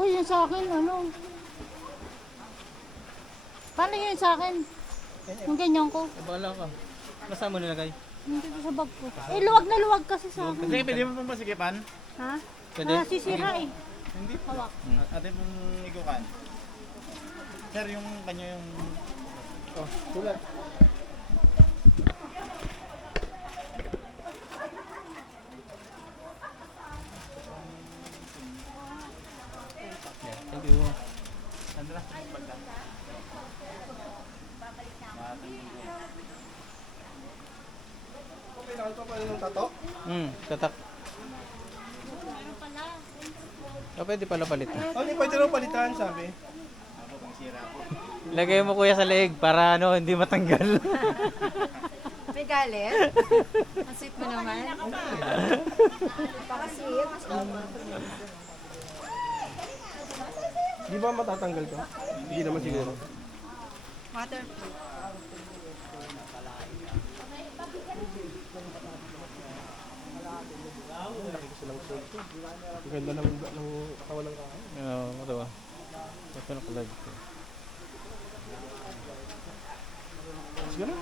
Uy, yun sa akin, ano? Paano yun sa akin? Yung ganyan ko. Bahala ka. Nasaan mo nilagay? Hindi ko sa bag ko. Eh, luwag na luwag kasi sa akin. Kasi pwede mo pong pasikipan? Ha? Pwede? Sisira eh. Hindi. Hawak. Ate pong igukan. Sir, yung kanya yung... Oh, sulat. Thank you. Sandra, pagka. Kailangan pa pala ng tato? Tatak. Meron pala. Pwede pala palitan. Oh, hindi pwede raw palitan, sabi. Ako pang sira po. Lagay mo kuya sa leeg para ano, hindi matanggal. May galit? Ang sweet mo naman. Pakasweet. Di ba matatanggal to? Hindi naman siguro. Waterproof. Ang ganda ng katawan ng kahoy. Oo, ito ba? Ito na pala dito. Siguro?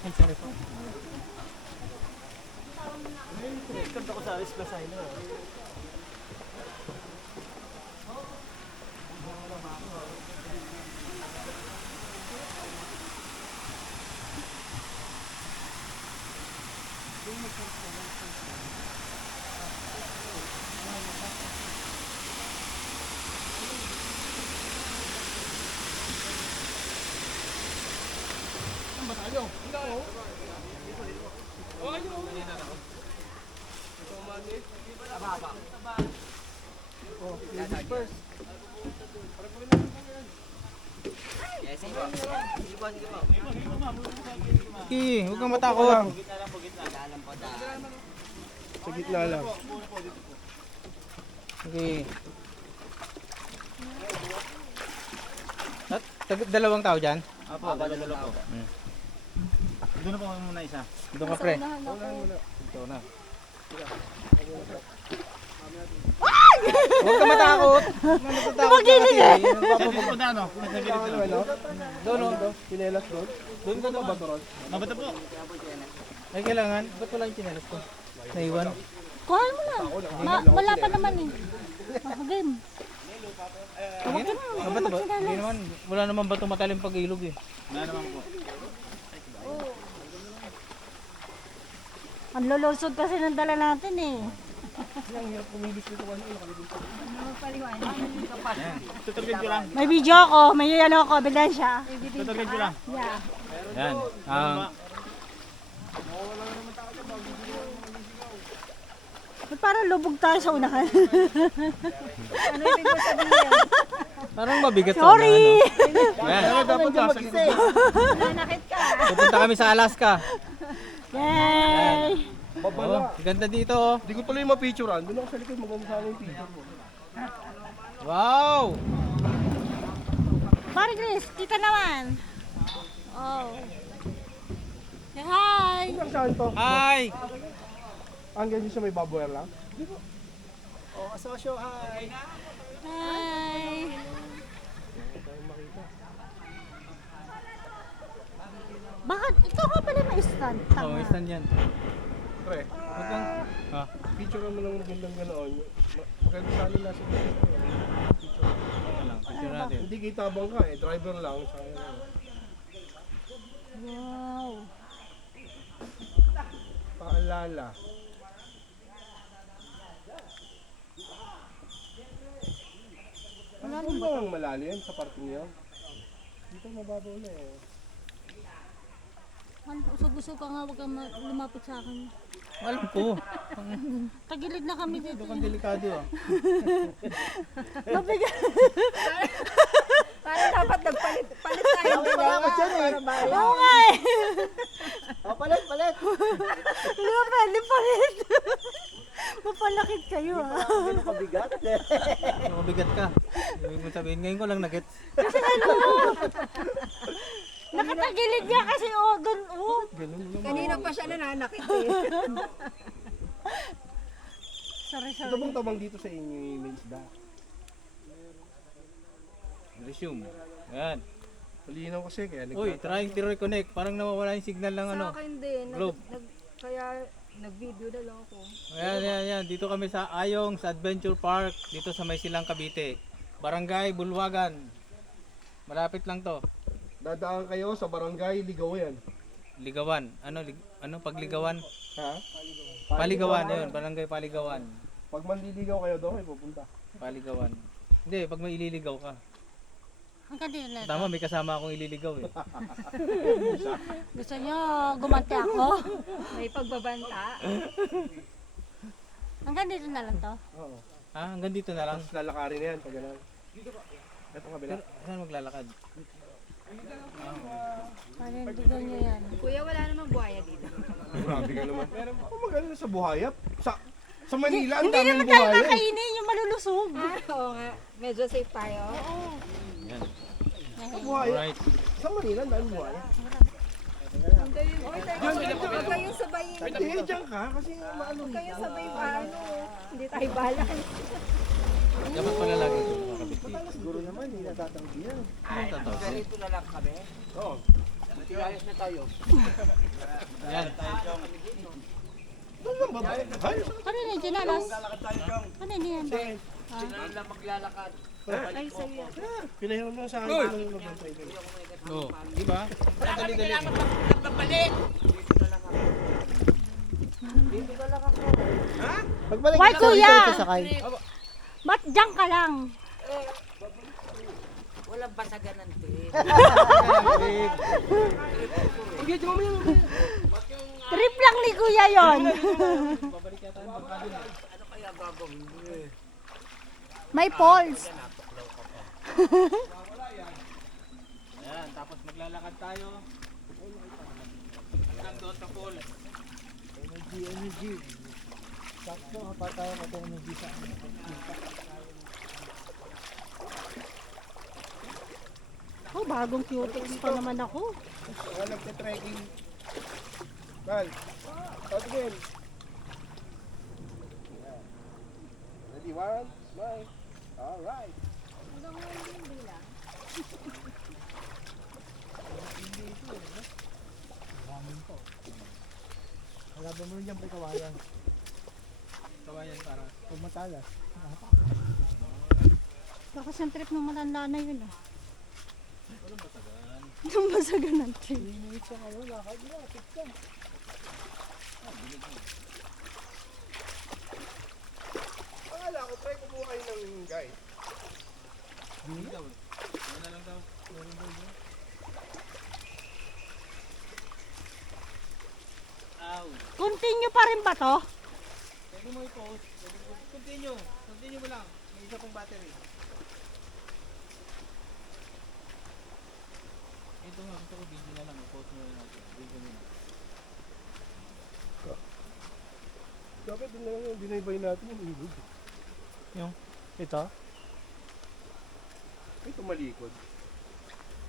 Ay, sorry po. Kanta ko sa Aris Lasay na. Huwag kang matakot. Sa gitna lang. Okay. Dalawang tao dyan? Apo, dalo po. Doon na po kami muna isa. Doon ka pre. Ito na. Huwag ka matakot. Tumagilid eh. Sir, dito po na ano? Nagsagilit na. Ano? Doon o. Pinelas doon? Doon ka naman. Mabata po. Ay kailangan. Ba't wala yung chinelas ko? Naiwan. Kuhaan mo na. Wala pa naman eh. Game. Sige. Ba't ba? Hindi naman. Wala naman bato matalim pag ilog eh. Wala naman po. Ang lulusog kasi ng dala natin eh. Tutugin ko lang. May video ako, may ano ako, ebidensya. Tutugin ko lang. Yeah. Yan. Ba't parang lubog tayo sa unahan? Ano ibig mo sabihin? Parang mabigat to. Sorry! Yan. Dapat nasa Nanakit ka. Pupunta kami sa Alaska. Yay! Oh, ganda dito oh. Hindi ko tuloy ma-picturean. Doon ako sa likod, maganda sana yung picture mo. Wow! Pare Chris, kita naman. Oh. Say hi! Hanggang saan to? Hi! Hanggang dito sa may baboy lang? Oh, asosyo, hi! Hi! Bakit? Ikaw ka pala may stand. Oh, may stand yan. Pre, Huwag kang... Ah, picturean mo lang magandang ganoon. Maganda sana nasa dito. picture natin. Hindi kitabang ka eh, driver lang. Sayang lang. Wow! Paalala. Ano ba ang malalim sa parking niyo? Dito mababaw na eh. Ano, usog-usog ka nga, huwag kang lumapit sa akin. Alam ko. Tagilid na kami dito. Ito kang delikado ah. Mabigat. Parang dapat nagpalit tayo. Kailangan dyan eh. Oo nga eh. Oh, palit, palit. Hindi ba pwede pa rin? Mapalakit kayo ah. Ano kabigat? Mabigat ka. Ibig mo sabihin, ngayon ko lang nag-gets. Kasi ano? Nakatagilid niya kasi doon Kanina pa siya nananakit eh. Sorry, Ito sorry. bang tabang dito sa inyo yung isda? Resume. Ayan. Malinaw kasi kaya Uy, trying to reconnect. Parang nawawala yung signal ng ano. Sa akin din. Globe. Kaya nag-video na lang ako. Ayan. Dito kami sa Ayong, sa Adventure Park. Dito sa May Silang, Cavite. Barangay, Bulwagan. Malapit lang to. Dadaan kayo sa barangay Ligawan. Ligawan. Ano pagligawan? Ha? Paligawan, yun. Barangay Paligawan. Pag manliligaw kayo doon, kayo pupunta. Paligawan. Hindi, pag may ililigaw ka. Hanggang dito na. Tama, may kasama akong ililigaw eh. Gusto niyo gumanti ako? May pagbabanta. Hanggang dito na lang to. Oo. Ah, hanggang dito na lang. Tapos lalakarin na yan pag gano'n. Ito kabila. Saan maglalakad? Para hindi niyo yan. Kuya, wala namang buhaya dito. Grabe ka naman. Oh, magaling na sa buhayap. Sa Manila, ang Hindi daming naman tayo buhaya. kakainin yung malulusog. Oo nga. Medyo safe tayo. Yan. Sa buhaya. Alright. Sa Manila, ang daming buhaya. Huwag kayong sabayin. Hindi, dyan ka. Kasi maano Huwag kayong sabay paano. Hindi tayo balan. Dapat pala lagi ito makakabit dito. siguro naman, hindi natatanggi yan. Ano tatawa? Oo. Yan. Doon lang ba? Ay, Ano na yung ginalas? Ano yun yan? Ay, sa'yo. pinahiram lang sa akin ng magbantay ko. Oo. Di ba? Dali-dali. Pagbalik Why, ka, kuya? dito ka sakay. Ba't dyan ka lang? Walang basagan ng trip. Trip lang ni kuya yon. Ano kaya gagawin mo eh? May poles. Ayan, tapos maglalakad tayo. Hanggang doon sa pool. Energy. Sakto, kapag tayo natin energy sa Oh, bagong cutex pa naman ako. Mga nagte-trekking. Val, again. Ready, one, smile. Alright. Wala ba mo rin dyan kawayan? Kawayan para. Pag matalas. Bakas yung trip ng matanda na yun ah. Walang basagan ng trip. Akala ko, try ko po kayo ng guide. Hindi daw. Ano na lang daw. Ow. Continue pa rin ba to? Pwede mo i-post. Continue. Continue mo lang. May isa pong battery. Ito nga, gusto ko video na lang. I-post mo lang natin. Video mo na. Dapat din na lang yung binaybay natin yung ilog. Yung? Ito? Ito malikod.